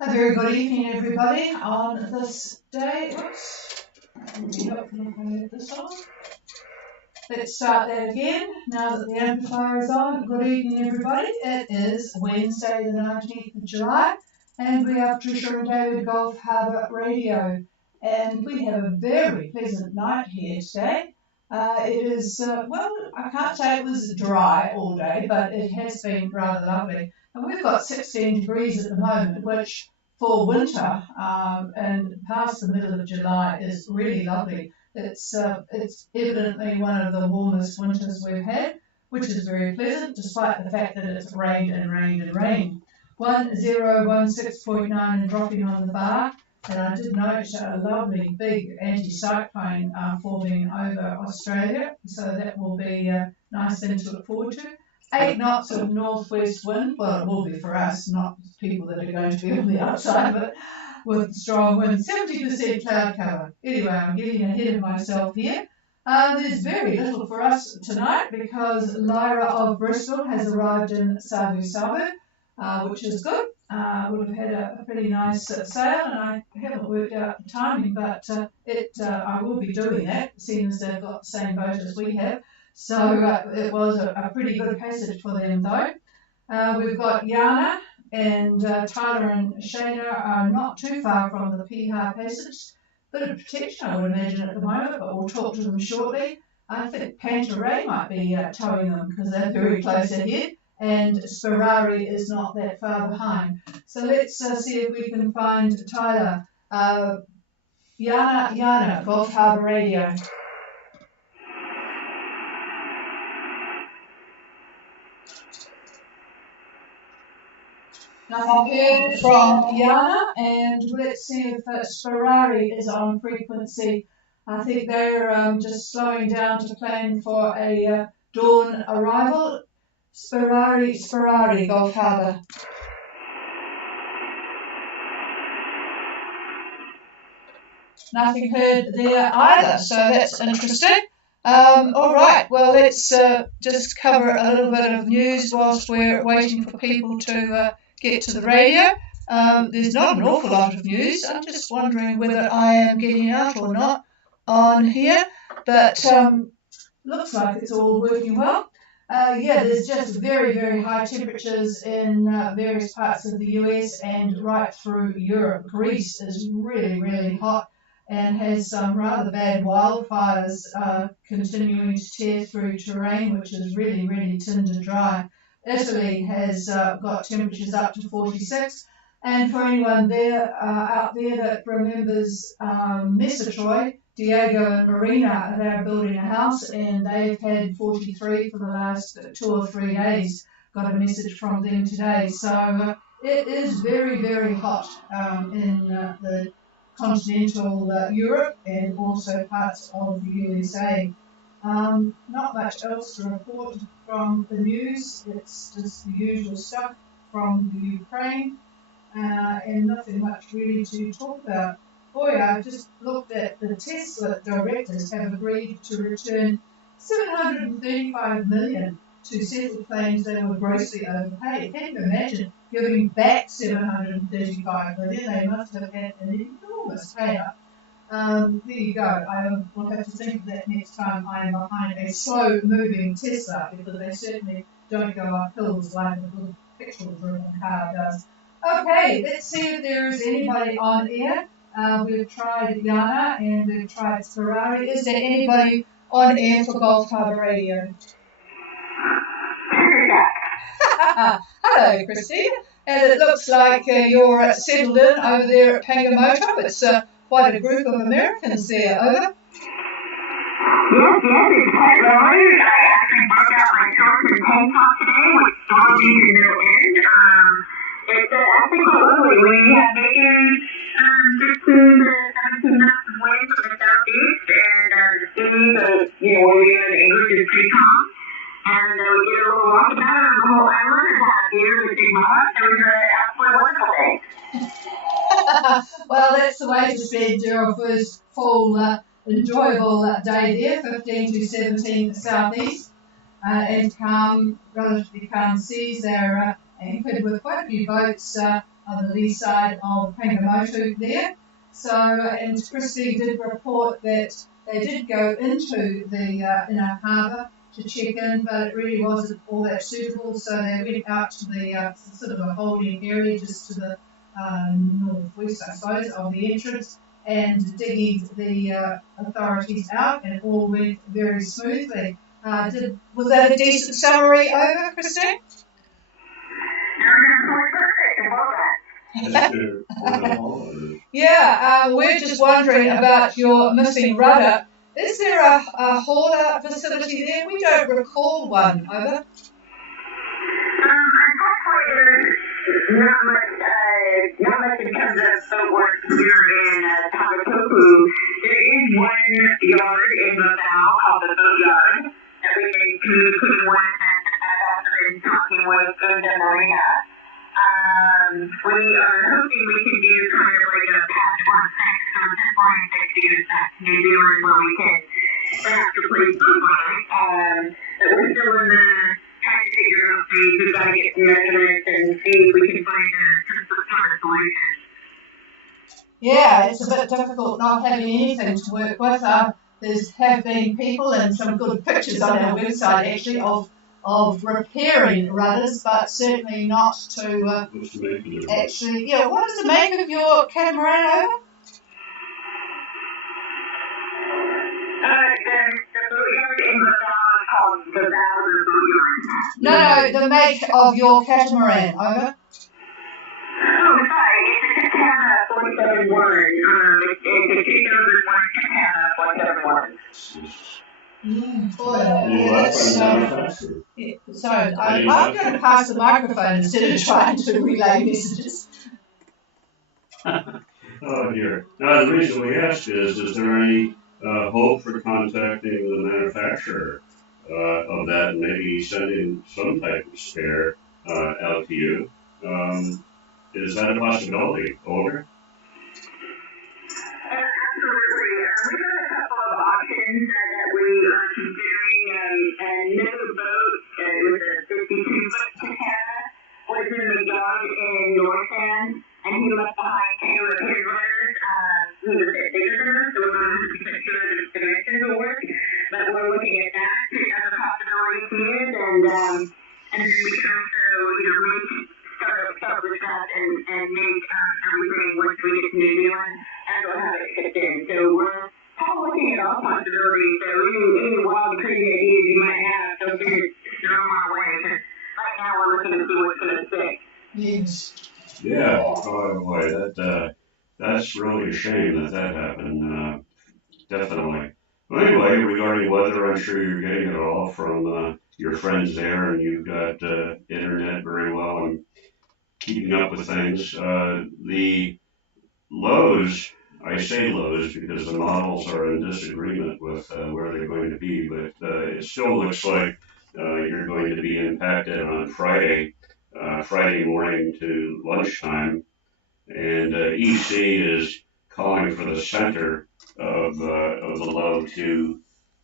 A very good evening, everybody. On this day, oops, this on. Let's start that again. Now that the amplifier is on, good evening, everybody. It is Wednesday, the 19th of July, and we are Patricia and David Gulf Harbour Radio, and we have a very pleasant night here today. It is, well, I can't say it was dry all day, but it has been rather lovely. And we've got 16 degrees at the moment, which for winter and past the middle of July is really lovely. It's evidently one of the warmest winters we've had, which is very pleasant, despite the fact that it's rained and rained and rained. 1016.9 and dropping on the bar. And I did note a lovely big anticyclone forming over Australia, so that will be a nice thing to look forward to. 8 knots of northwest wind. Well, it will be for us, not people that are going to be on the outside of it, with strong wind. 70% cloud cover. Anyway, I'm getting ahead of myself here. There's very little for us tonight because Lyra of Bristol has arrived in Savu, which is good. We've had a pretty nice sail, and I haven't worked out the timing, but I will be doing that, seeing as they've got the same boat as we have. So it was a pretty good passage for them, though. We've got Yana and Tyler and Shana are not too far from the Piha passage. Bit of protection, I would imagine, at the moment, but we'll talk to them shortly. I think Pantaray might be towing them because they're very close ahead. And Sperari is not that far behind. So let's see if we can find Tyler. Yana, Gulf Harbour Radio. Nothing heard from Yana, and let's see if Sperari is on frequency. I think they're just slowing down to plan for a dawn arrival. Sperari, Gulf Harbour. Nothing heard there either, so that's interesting. All right, well, let's just cover a little bit of news whilst we're waiting for people to get to the radio. There's not an awful lot of news. I'm just wondering whether I am getting out or not on here, but looks like it's all working well. There's just very, very high temperatures in various parts of the US and right through Europe. Greece is really, really hot and has some rather bad wildfires continuing to tear through terrain, which is really, really tinder dry. Italy has got temperatures up to 46. And for anyone there out there that remembers Messatroy, Diego and Marina, they're building a house and they've had 43 for the last 2 or 3 days. Got a message from them today. So it is very, very hot in the continental Europe and also parts of the USA. Not much else to report from the news. It's just the usual stuff from the Ukraine and nothing much really to talk about. Boy, I just looked at the Tesla directors have agreed to return $735 million to settle claims they were grossly overpaid. Can you imagine giving back $735 million? They must have had an enormous payout. There you go. I will have to think of that next time I am behind a slow-moving Tesla, because they certainly don't go up hills like a little petrol-driven car does. Okay, let's see if there is anybody on air. We've tried Yana and we've tried Ferrari. Is there anybody on air for Gulf Harbour Radio? Hello, Christine. And it looks like you're settled in over there at Pangamoto. It's quite a group of Americans there. Over. Yes, it's quite lovely. I actually broke out my shorts and tank top today, which saw me in the end. It's actually quite lovely. We have taken 15 to 17 knots of wind from the southeast, and the sea, where we are in English, is pretty calm. And we did a little walk about on the whole island and had beer with Big Mama. It was an absolutely wonderful day. Well, that's the way to spend your first full, enjoyable day there, 15 to 17 southeast, and calm, relatively calm seas. They're anchored with quite a few boats on the lee side of Pangamotu there. So, and Christy did report that they did go into the inner harbour to check in, but it really wasn't all that suitable, so they went out to the sort of a holding area just to the northwest, I suppose, of the entrance, and digged the authorities out, and all went very smoothly. Was that a decent summary over, Christine? Yeah, we're just wondering about your missing rudder. Is there a hauler facility there? We don't recall one, over. Unfortunately, not much in terms of boat work here in Takatoku. There is one yard in Macau called the boat yard that we've been communicating with, and I've also been talking with the marina. We are hoping we can do kind of like a patchwork fix or temporary fix to get us back to New Zealand where we can perhaps replace boat work. But we're still in the trying to figure out things. We've got to get some measurements and see if we can find some sort of solution. Yeah, it's a bit difficult not having anything to work with. There's have been people and some good pictures on our website actually of repairing rudders, but certainly not to actually. Yeah, what does it make of your catamaran, over? The boatyard in Macau is called the Valor Boatyard. No, the make of your catamaran, over. Oh, sorry, it's a Katana 47-1. It's a 2001 Katana 47-1. So I'm going to pass the microphone instead of trying to relay messages. Oh dear. Now the reason we ask is there any hope for contacting the manufacturer of that and maybe sending some type of spare out to you? Is that a possibility? Over? Absolutely. We've got a couple of options that we are considering. Another boat, it was a 52-foot Katana, was in the yard in North End, and he left behind two of his rudders. He was a bit bigger than us, so we're not 100% sure that the dimensions will work, but we're looking at that as a possibility too, and then we can also, start with that and make everything once we get to New Zealand and we'll have it fit in. So we're kind of looking at all possibilities. So any wild, crazy ideas you might have, don't just throw them our way. Because right now we're looking to see what's going to stick. Yes. Yeah. Oh boy, that's really a shame that happened. Definitely. Well, anyway, regarding weather, I'm sure you're getting it all from your friends there, and you've got internet very well and keeping up with things. The lows, I say lows because the models are in disagreement with where they're going to be, but it still looks like you're going to be impacted on Friday morning to lunchtime, and EC is calling for the center of the low to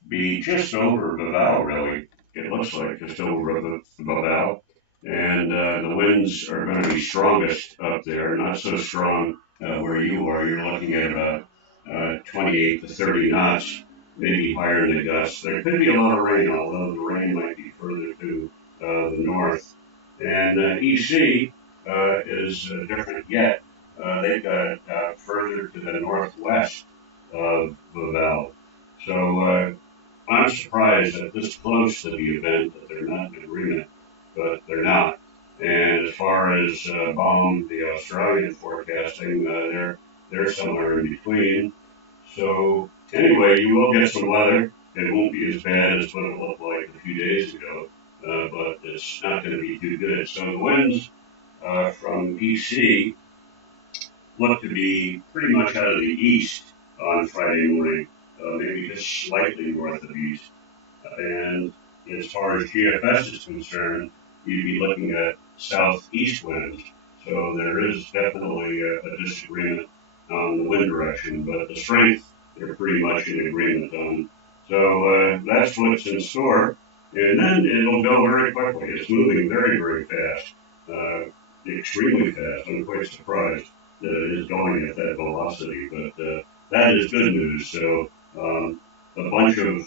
be just over Vavau, really. It looks like just over the Vavau. And the winds are going to be strongest up there, not so strong where you are. You're looking at 28 to 30 knots, maybe higher in the gusts. There could be a lot of rain, although the rain might be further to the north. And EC is different yet. They've got further to the northwest of Vavau. So I'm surprised that this close to the event that they're not in agreement, but they're not. And as far as BOM, the Australian forecasting, they're somewhere in between. So anyway, you will get some weather. It won't be as bad as what it looked like a few days ago, but it's not going to be too good. So the winds from EC look to be pretty much out of the east on Friday morning, maybe just slightly north of east. And as far as GFS is concerned, you'd be looking at southeast winds. So there is definitely a disagreement on the wind direction, but the strength they're pretty much in agreement on. So that's what's in store. And then it'll go very quickly. It's moving very, very fast. extremely fast. I'm quite surprised that it is going at that velocity, but that is good news. So a bunch of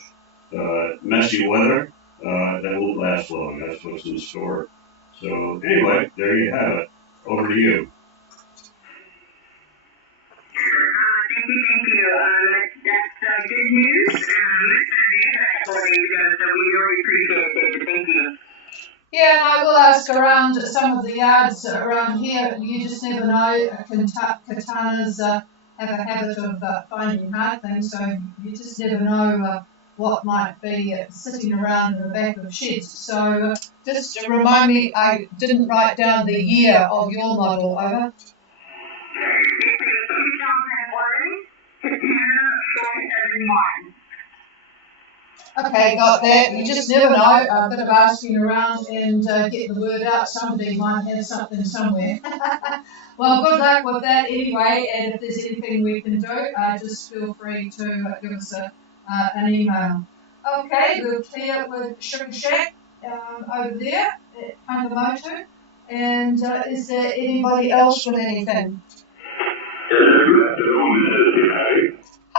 messy weather that won't last long. That's what's in store. So anyway, there you have it. Over to you. Thank you. That's good news. We started that 4 days ago, so we really appreciate it. Thank you. Yeah, and I will ask around some of the yards around here. You just never know. Katanas have a habit of finding hard things, so you just never know what might be sitting around in the back of sheds. So just remind me, I didn't write down the year of your model, over. It's a 2001 Katana 471. Okay, got that. You just never know. A bit of asking around and get the word out. Somebody might have something somewhere. Well, good luck with that anyway. And if there's anything we can do, just feel free to give us an email. Okay, we're clear with Sugar Shack over there at Pangamotu. And is there anybody else with anything?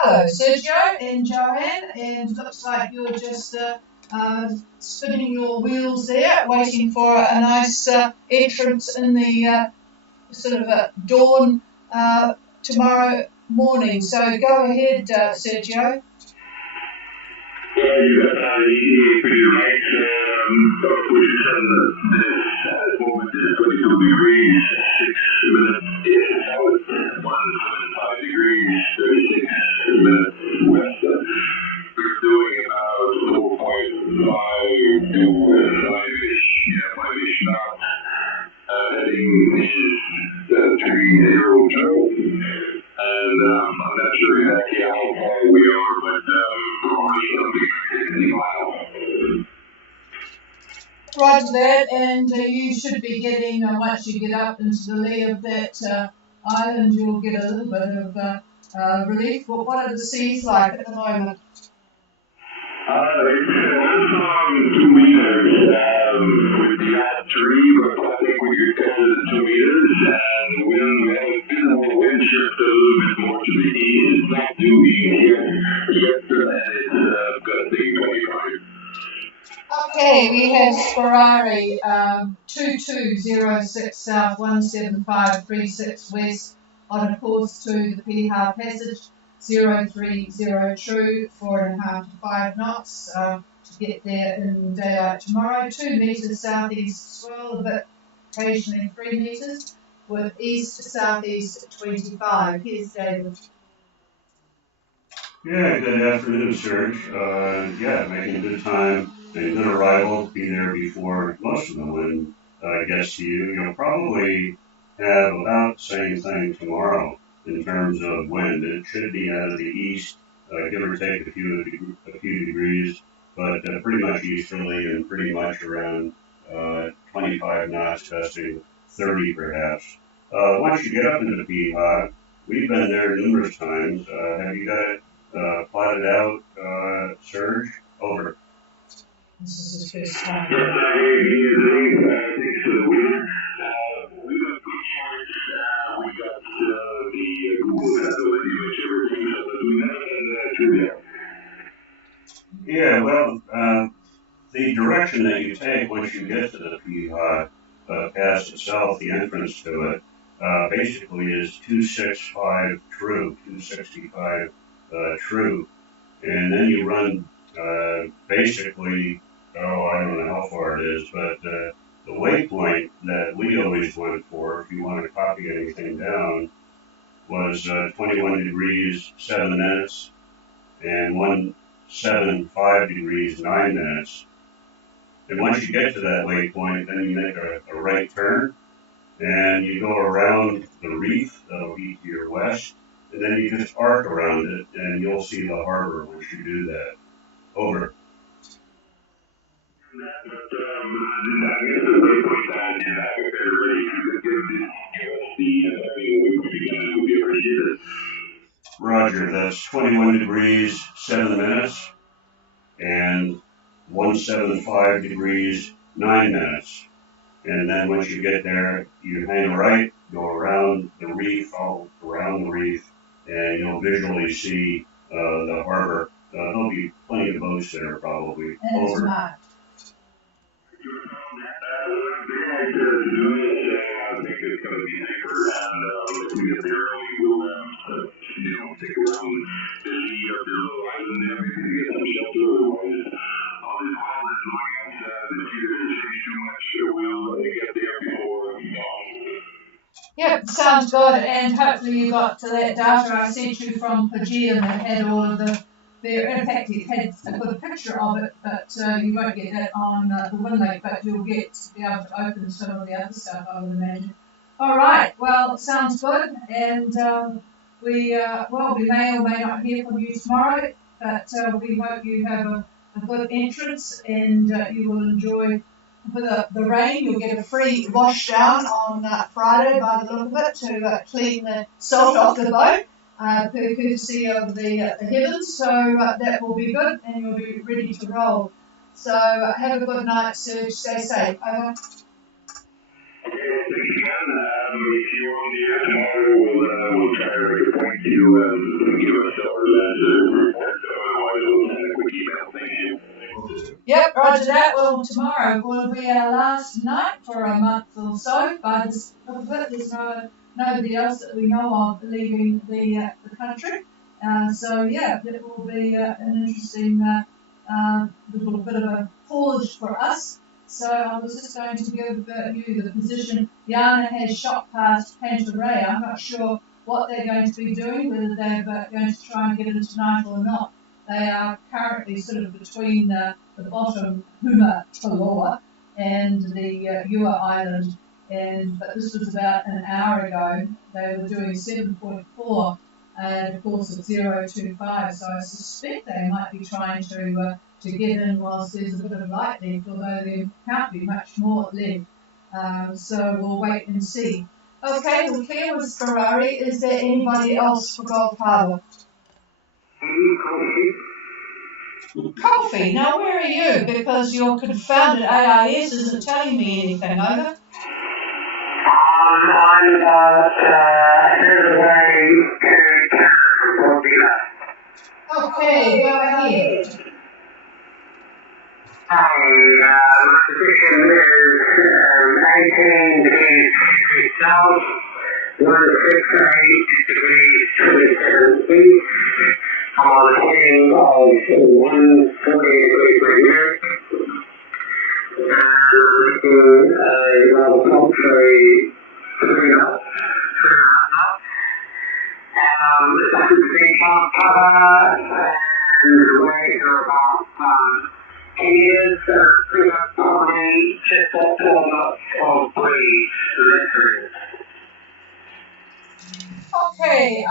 Hello, Sergio and Joanne, and looks like you're just spinning your wheels there, waiting for a nice entrance in the sort of dawn tomorrow morning. So go ahead, Sergio. Yeah, you got pretty right. We just had this moment is 22 degrees, 6 minutes. Yeah, that was 175 degrees, 36 minutes west. We're doing about 4.5 to 5-ish, 5-ish knots. Heading is 3020. And I'm not sure exactly how far we are, but something miles. Roger that, and you should be getting, once you get up into the lee of that island, you'll get a little bit of relief. But what are the seas like at the moment? It's 2 meters with the odd tree, but I think we could call it 2 meters. And the wind, we have a visible wind shift a little bit more to the east. It's not due yet, and it's gusting 25. Okay, we have Sperari 2206 south, 17536 west on a course to the Piha Passage, 030 true, 4.5 to 5 knots to get there in daylight tomorrow. 2 meters southeast swell, a bit occasionally 3 meters, with east southeast 25. Here's David. Yeah, good afternoon, Serge. Yeah, making good time and good arrival. Be there before most of the wind gets to you. You'll probably have about the same thing tomorrow in terms of wind. It should be out of the east, give or take a few degrees, but pretty much easterly and pretty much around 25 knots, gusting 30 perhaps. Once you get up into the Piha, we've been there numerous times. Have you got it plotted out, Serge? Over. This is his first time. Yes, I think so. We got good charts. We got the Google Maps, everything. So we have trivia. Yeah, well, the direction that you take once you get to the Piha Pass itself, the entrance to it, basically is 265 true, 265 true, and then you run basically, I don't know how far it is, but the waypoint that we always went for, if you want to copy anything down, was 21 degrees 7 minutes and 175 degrees 9 minutes. And once you get to that waypoint, then you make a right turn and you go around the reef that'll be to your west, and then you just arc around it and you'll see the harbor once you do that. Over. Roger, that's 21 degrees 7 minutes and 175 degrees 9 minutes. And then once you get there, you hang a right, go around the reef, all around the reef, and you'll visually see the harbor. There'll be plenty of boats there probably. And it's marked. I think it's going to be safer, and if we get there early, we'll, take a run to see up your little island there, maybe get some shelter. Otherwise, all this wild is going outside, and if you change too much, we'll get there before dawn. Yep, sounds good. And hopefully you got to that data I sent you from Pageum that had all of the. In fact, it had a good picture of it, but you won't get that on the WinLink, but you'll get to be able to open some of the other stuff, I would imagine. All right, well, sounds good, and we may or may not hear from you tomorrow, but we hope you have a good entrance and you will enjoy. For the rain, you'll get a free wash down on Friday by the look of it to clean the salt off the boat. Courtesy of the heavens, so that will be good and you'll be ready to roll. So have a good night, Serge. Stay safe. Over. If you want to hear tomorrow, we'll try to make a point to give us our report. Otherwise, we'll send a quick email. Thank you. Yep, roger that. Well, tomorrow will be our last night for a month or so. By this look of it, there's nobody else that we know of leaving the country. So yeah, it will be an interesting little bit of a pause for us. So I was just going to give you the position. Yana has shot past Pantaray. I'm not sure what they're going to be doing, whether they're going to try and get it tonight or not. They are currently sort of between the bottom Huma Taloa and the Ewa Island. But this was about an hour ago. They were doing 7.4 at a course of 0.25. So I suspect they might be trying to get in whilst there's a bit of light left, although there can't be much more left. So we'll wait and see. Okay, well, Claire was Ferrari. Is there anybody else for Gulf Harbour? Coffee. Now, where are you? Because your confounded AIS isn't telling me anything, over. I'm about headed away to town from Okay, go ahead. My position is 18 degrees south, 168 degrees 27 east. I'm on a heading of 140 degrees magnetic. And I'm making a level poultry 3 knots, 3.5 knots. This is the big top cover, and the waves are about 10 meters, pretty much probably just off 12 knots of breeze, literally. Okay,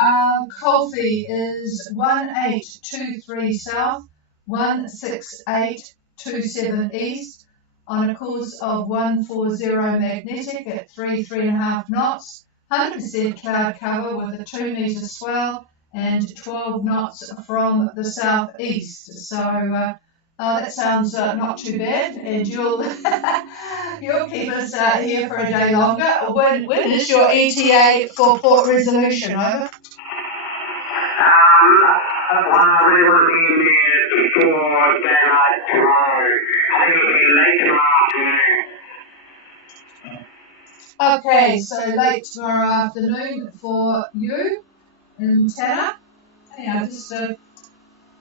coffee is 1823 south, 16827 east, on a course of 140 magnetic at 3.5 knots, 100% cloud cover with a 2 metre swell and 12 knots from the southeast. So that sounds not too bad, and you'll you'll keep us here for a day longer. When is your ETA for Port Resolution, over? I really want to be in there before daylight tomorrow. I think it'll be late tomorrow afternoon. Okay, so late tomorrow afternoon for you and Tanner. Hey, I just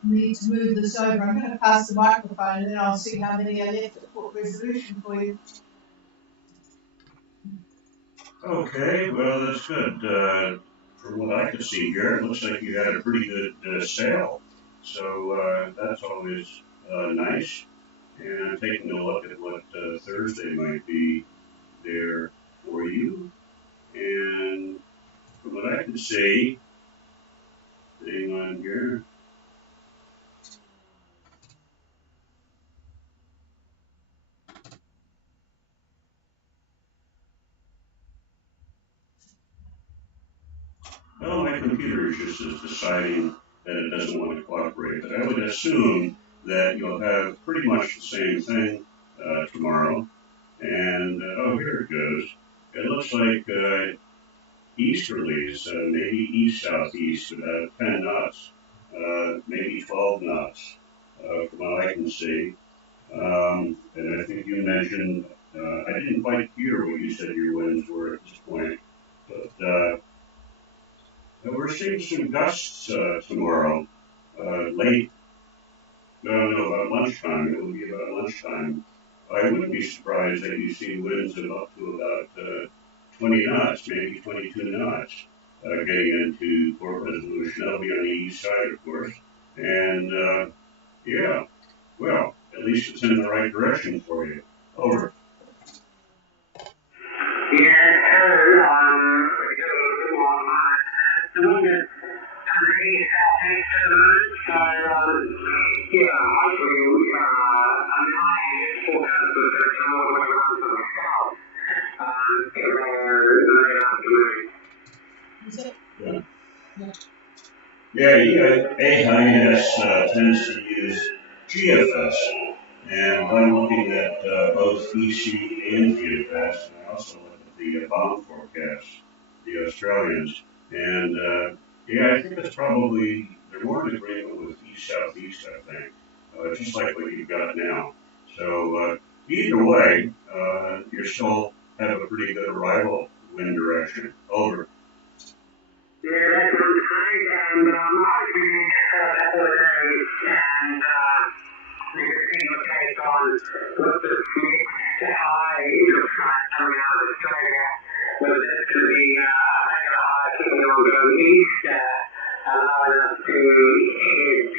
need to move this over. I'm going to pass the microphone and then I'll see how many are left at Port Resolution for you. Okay, well, that's good. From what I could see here, it looks like you had a pretty good sail. So that's always nice. And I'm taking a look at what Thursday might be there for you. And from what I can see, hang on here. Well, my computer is just deciding that it doesn't want to cooperate, but I would assume that you'll have pretty much the same thing tomorrow. And, oh, here it goes. It looks like easterlies, maybe east-southeast, about 10 knots, maybe 12 knots, from what I can see. And I think you mentioned, I didn't quite hear what you said your winds were at this point, but we're seeing some gusts tomorrow, late, no, about lunchtime. It will be about lunchtime. I wouldn't be surprised that you see winds of up to about 20 knots, maybe 22 knots, getting into Port Resolution. That'll be on the east side, of course. And yeah, well, at least it's in the right direction for you. Over. Yeah, so, the wind is pretty southeast at the moment, so, yeah, hopefully, I mean, I am forecast for the come all the way around to the south, late afternoon. Is it? Yeah. Yeah. Yeah, AIS tends to use GFS, and I'm looking at both EC and GFS, and I also look at the bomb forecast, the Australians, and yeah, I think it's probably, they're more in agreement with east-southeast, I think, just like what you've got now. So either way, you still have a pretty good arrival wind direction. Over. Yeah, that sounds great, and hopefully for a couple of days, and we can see what takes on what the next high looks like coming out of Australia, whether that's going to be a regular high keeping on going east, allowing us to head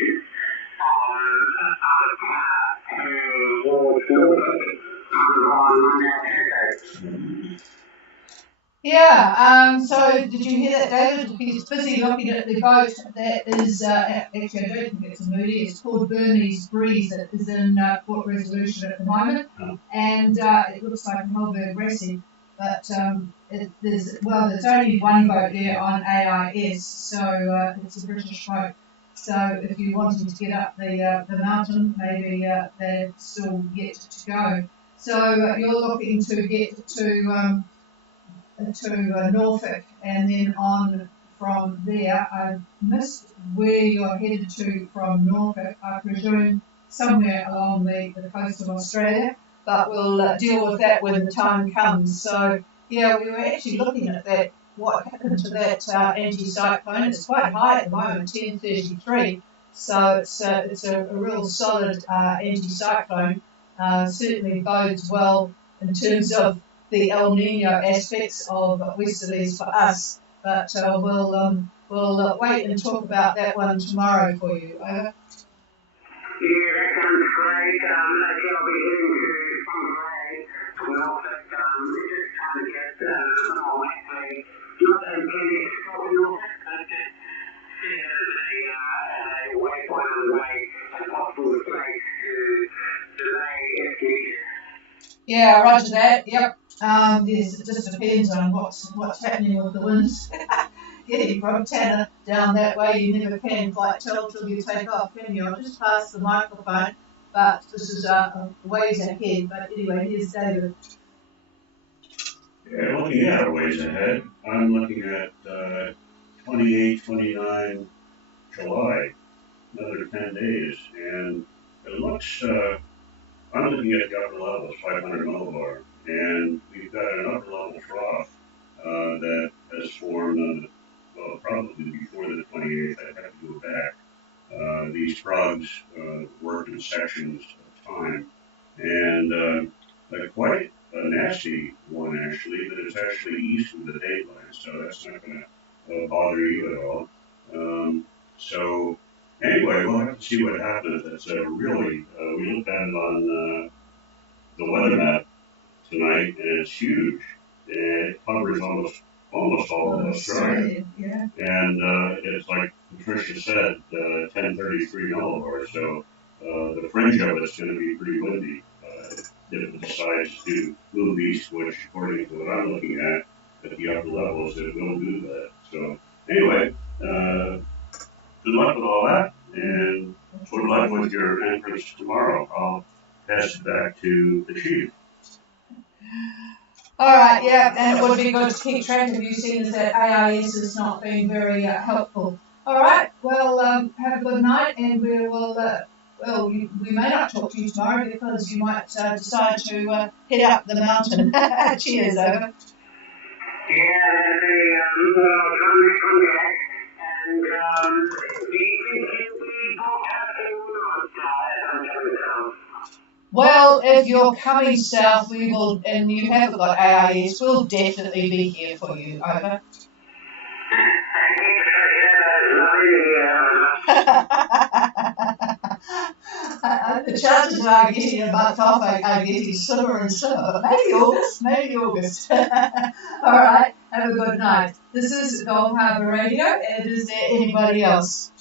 out of Perth towards Norfolk on Monday or Tuesday. Yeah, so did you hear that, David? He's busy looking at the boat that is, actually, I don't think it's a Moody, it's called Burmese Breeze, that is in Port Resolution at the moment, and it looks like a Harbour aggressive, but there's only one boat there on AIS, so it's a British boat. So if you wanted to get up the mountain, maybe they're still yet to go. So you're looking to get to Norfolk, and then on from there. I missed where you're headed to from Norfolk. I presume somewhere along the coast of Australia, but we'll deal with that when the time comes. So yeah, we were actually looking at that. What happened to that anticyclone? It's quite high at the moment, 1033. So it's a real solid anticyclone. Certainly bodes well in terms of the El Nino aspects of westerlies for us, but we'll wait and talk about that one tomorrow for you. Over. Yeah, that sounds great. Actually, I'll be heading to Fungalay. Well, but just trying to get more likely, not intending to stop in Norfolk, but just see it as a way as possible place to delay if needed. Yeah, roger that. Yep. It just depends on what's happening with the winds. Getting from Tanner down that way, you never can quite tell till you take off, can you? I'll just pass the microphone, but this is a ways ahead. But anyway, here's David. Yeah, looking at a ways ahead, I'm looking at 28, 29 July, another 10 days, and it looks, I'm looking at the upper levels, 500 millibar, and we've got an upper level trough that has formed on the, well, probably before the 28th. I have to go back. These frogs work in sections of time, and quite a nasty one actually, but it's actually east of the dateline, so that's not going to bother you at all. So anyway, we'll have to see what happens. It's really, we looked at it on the weather map tonight, and it's huge. And it covers almost all of Australia. Yeah. And it's like Patricia said, 1033 millibar, so the fringe of it's going to be pretty windy if it decides to move east, which according to what I'm looking at the upper levels, it will do that. So anyway, good luck with all that, and good luck with your entrance tomorrow. I'll pass it back to the chief. All right, yeah, and it would be good to keep track of you, seeing as that AIS has not been very helpful. All right, well, have a good night, and we will. Well, we may not talk to you tomorrow because you might decide to head up the mountain. Cheers, over. Yeah, come back. And, do you think you'll be broadcasting on Well, if you're coming south, we will, and you haven't got AIS, we'll definitely be here for you. Over. The chances are getting a month off are getting slimmer and slimmer. Maybe August, maybe August. All right, have a good night. This is Gold Harbour Radio, and is there anybody else?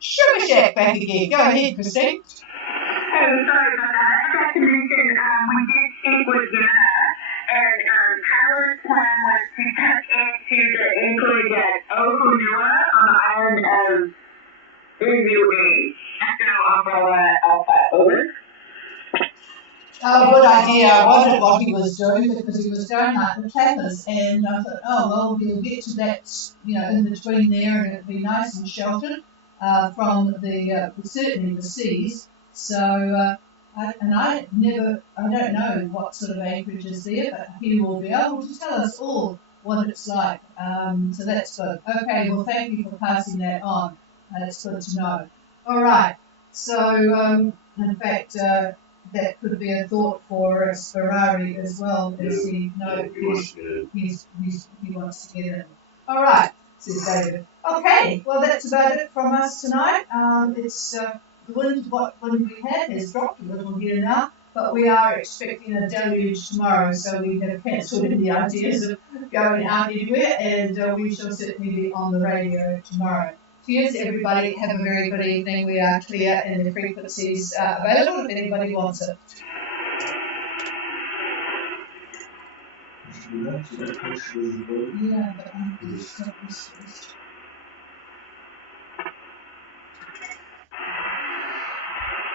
Sugar Shack back again. Go ahead, Christine. Hey, sorry about that. I forgot to mention, we did speak with Yana, and Tyler's plan was to tuck into the anchorage at Okunua on the island of Inui. Over. Oh, good idea. I wondered what he was doing because he was going like the tappers, and I thought, oh well, we'll get to that, in between there, and it'll be nice and sheltered from the certainly the seas. So, I don't know what sort of anchorage is there, but he will be able to tell us all what it's like. So that's good. Okay, well, thank you for passing that on. That's good to know. All right. So, in fact, that could be a thought for Ferrari as well, as he wants to get in. All right, says David. Okay, well that's about it from us tonight. It's the wind. What wind we had has dropped a little here now, but we are expecting a deluge tomorrow, so we have cancelled any ideas of going out anywhere, and we shall certainly be on the radio tomorrow. Cheers, everybody. Have a very good evening. We are clear and the frequencies are available if anybody wants it. Yeah, but I have to stop this first.